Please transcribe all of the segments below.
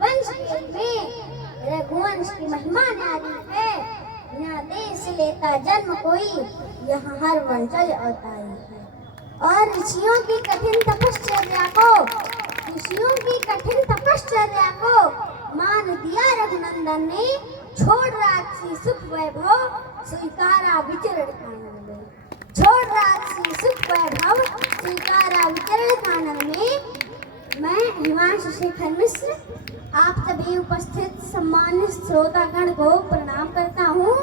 वंश के में रघुवंश की महिमा न्यारी है। यहाँ देश लेता जन्म कोई, यहाँ हर वंशज अवतारी है। और ऋषियों की कठिन तपश्चर्या को मान दिया रघुनंदन ने। छोड़ राजसी सुख वैभव, स्वीकारा विचरण कानन में। छोड़ राजसी सुख वैभव, स्वीकारा विचरण कानन में। मैं हिमांशु शेखर मिश्र आप सभी उपस्थित सम्मानित श्रोतागण को प्रणाम करता हूँ।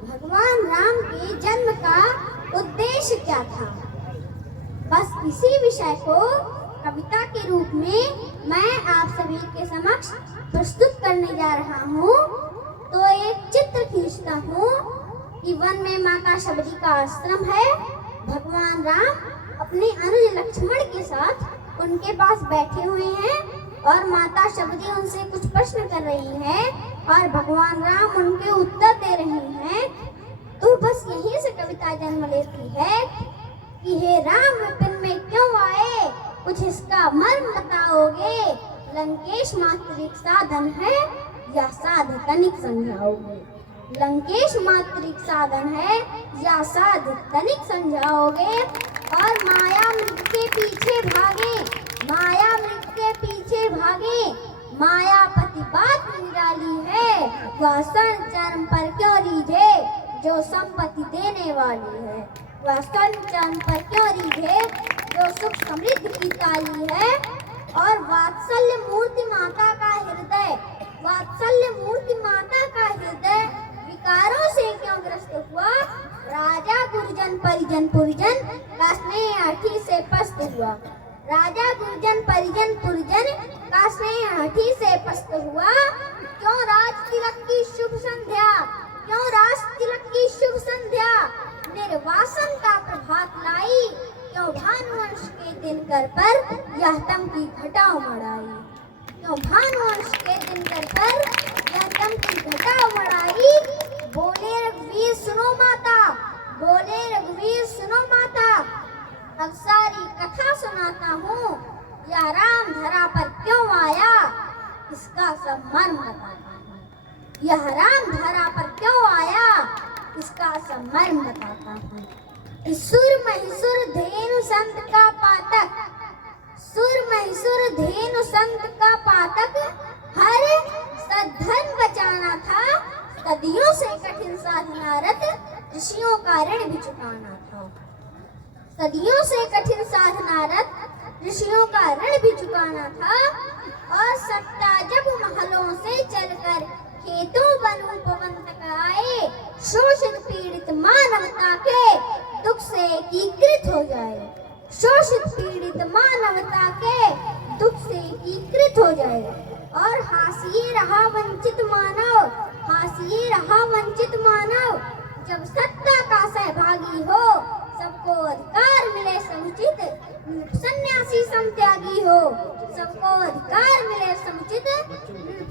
भगवान राम के जन्म का उद्देश्य क्या था, बस इसी विषय को कविता के रूप में मैं आप सभी के समक्ष प्रस्तुत करने जा रहा हूँ। तो एक चित्र खींचता हूँ कि वन में माता शबरी का आश्रम है। भगवान राम अपने अनुज लक्ष्मण के साथ उनके पास बैठे हुए हैं और माता शबरी उनसे कुछ प्रश्न कर रही है और भगवान राम उनके उत्तर दे रहे हैं। तो बस यहीं से कविता जन्म लेती है कि हे राम विपिन में क्यों आए, कुछ इसका मर्म बताओगे। लंकेश मात्र एक साधन है या साध तनिक समझाओगे। लंकेश मात्र एक साधन है या साध तनिक समझाओगे। और माया मृग के पीछे भागे, माया मृग के पीछे भागे। मायापति बात निराली है, वह सन चरम पर क्यों रीझे, जो संपत्ति देने वाली है। वह सन चरम पर क्यों रीझे, जो सुख समृद्धि की ताली है। और वात्सल्य मूर्ति माता का हृदय, वात्सल्य मूर्ति माता का हृदय विकारों से क्यों ग्रस्त हुआ। राजा गुरुजन परिजन पुरजन का स्नेह हठी से पस्त हुआ। राजा गुरुजन परिजन पुरजन का स्नेह हठी से पस्त हुआ। क्यों राज तिलक की शुभ संध्या, क्यों राज तिलक की शुभ संध्या निर्वासन का प्रभात लाई। क्यों भानुवंश के दिनकर पर यह तम की घटा उमड़ाई। क्यों भानुवंश के दिनकर पर यह तम की घटा उमड़ाई। बोले रघुवीर सुनो माता, बोले रघुवीर सुनो माता। अब सारी कथा सुनाता हूँ, यह राम धरा पर क्यों आया, इसका सब मर्म बताता हूँ। यह राम धरा पर क्यों आया, इसका सब मर्म बताता हूँ। सुर महिसुर धेनु संत का पातक, सुर महिसुर धेनु संत का पातक। हर सद्धर्म बचाना था, सदियों से कठिन साधनारत ऋषियों का ऋण भी चुकाना था। सदियों से कठिन साधनारत ऋषियों का ऋण भी चुकाना था। और सत्ता जब महलों से चलकर खेतों बनू पवन तक आए। शोषित पीड़ित मानवता के दुख से एकीकृत हो जाए। शोषित पीड़ित मानवता के दुख से एकीकृत हो जाए। और हासिए रहा वंचित मानव, हासिए रहा वंचित मानव। जब सत्ता का सहभागी हो, सबको अधिकार मिले समुचित। सन्यासी समत्यागी हो, सबको अधिकार मिले समुचित।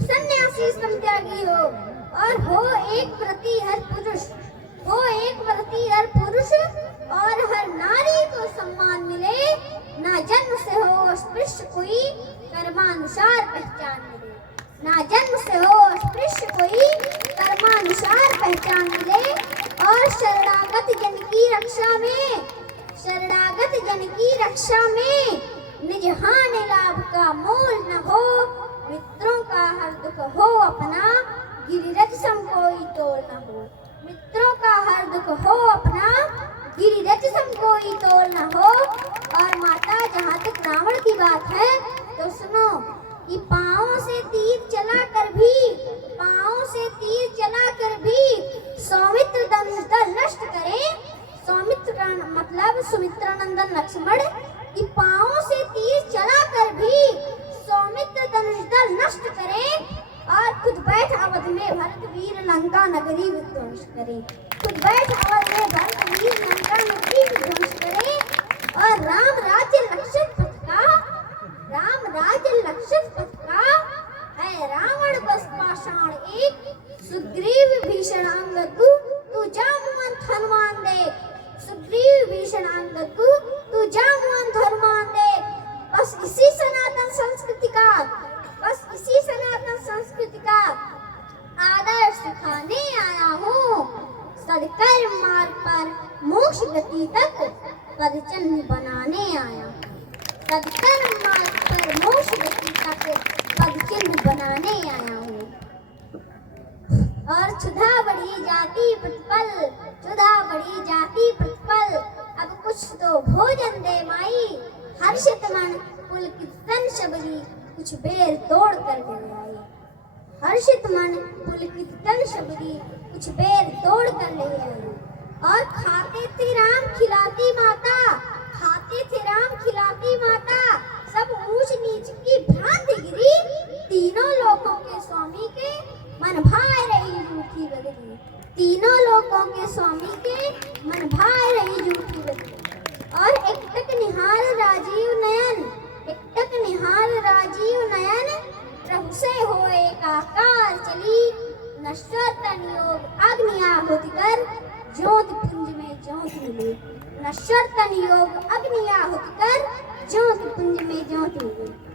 सन्यासी समत्यागी हो और हो एक प्रति हर पुरुष, हो एक प्रति हर पुरुष। और हर नारी को सम्मान मिले, ना जन्म से हो अस्पृश्य कोई, कर्मानुसार पहचान मिले। ना जन्म से हो अस्पृश्य कोई, कर्मानुसार पहचान मिले। और शरणागत जन की रक्षा में, शरणागत जन की रक्षा में निज हानि लाभ का मोल न हो। मित्रों का हर दुख हो अपना, गिरिरज सम कोई तोल न हो। मित्रों का हर दुख हो अपना, गिरिरज सम कोई तोल न हो। और माता जहाँ तक रावण की बात है तो सुनो कि पाँव से तीर चला कर भी, पाँव से तीर चला कर भी सौमित्र धनुष दल नष्ट करे। सौमित्र मतलब सुमित्रा नंदन लक्ष्मण की पाँव से तीर चला कर भी सौमित्र धनुष दल नष्ट करे। और खुद बैठ अवध में भरत वीर लंका नगरी विध्वंस करे। खुद बैठ अवध में भरत वीर लंका नगरी विध्वंस करे। और राम राज्य लक्षित पथ का, राम राज्य लक्षित पथ का है रावण बस पाषाण एक। सुग्रीव भीषण अंगद तू जामुवंत हनुमान देख। सुग्रीव भीषण अंगद तू जामुवंत हनुमान देख। बस इसी सनातन संस्कृति का, बस इसी सनातन संस्कृति का आदर्श सिखाने आया हूँ। सदकर्म मार्ग पर मोक्ष गति तक पदचिन्ह बनाने आया हूँ। सदकर्म मार्ग पर मोक्ष गति तक पदचिन्ह बनाने आया हूँ। और क्षुधा बढ़ी जाती प्रतिपल, क्षुधा बढ़ी जाती प्रतिपल, अब कुछ तो भोजन दे माई। हर्षित मन पुलकित तन शबरी, कुछ बेर तोड़ कर ले आई। हर्षित मन पुलकित तन शबरी, कुछ बेर तोड़ कर ले आई। और खाते थे राम खिलाती माता, खाते थे राम खिलाती माता, सब ऊंच नीच की भ्रांति गिरी। तीनों लोकों के स्वामी के मन भाए रही झूठी बदली। तीनों लोकों के स्वामी के मन भाए रही झूठी बदली। और एकटक निहार राजीव नयन, एकटक निहार राजीव नयन, प्रभु से हो एकाकार चली। नश्वर तन योग अग्नि आहुति कर, ज्योति पुंज में ज्योति मिली। नश्वर तन योग अग्नि आहुति कर, ज्योति पुंज में ज्योति मिली।